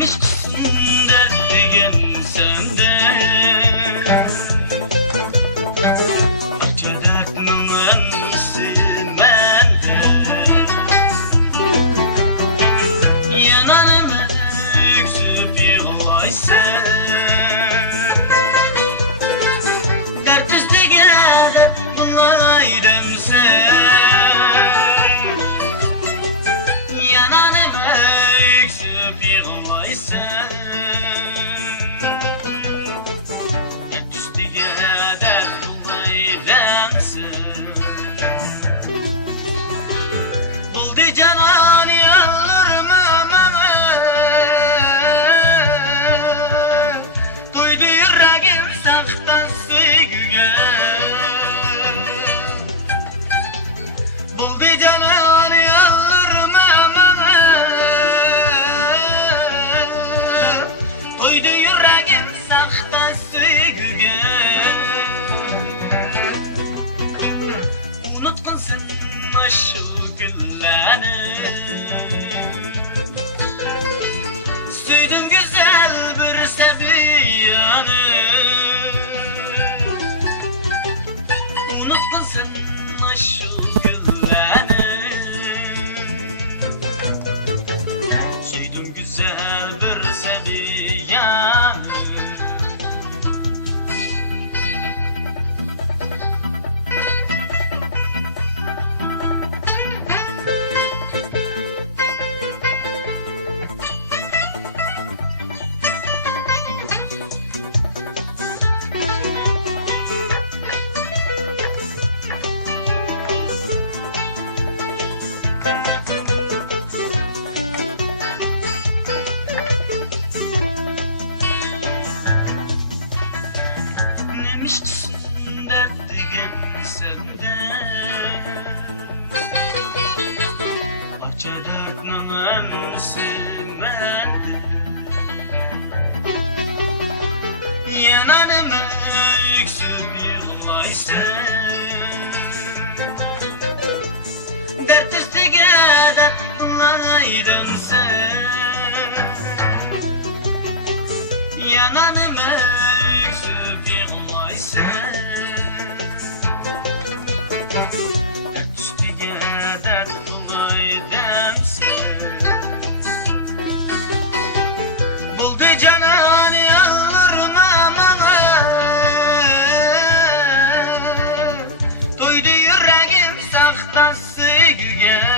Nemişsin derdigen sende Aça dertmin ensin bende Yananıma yüksüp yığılaysan Dert üstüge dert bulaydım sen Yananıma yüksüp yığılaysan Dert üstüge dert bulaydım sen Buldu canan yalırma bana Duydu yüreğim saktan sevgiye Buldu canan yalırma bana Duydu yüreğim saktan sevgiye Unutkun sen şu günlerini Süydüm güzel bir seviyanı Unutkun sen şu günlerini Süydüm güzel bir seviyanı Nemişsin derdigen sende Aça dertmin ensin bende Yananıma yüksüp yığılaysan Dert üstüge dert bulaydın sen Yananıma yüksüp yığılaysan Dert üstüge dert bulaydın sen Buldu canan yalırma bana Duydu yüreğim saktan sevgiye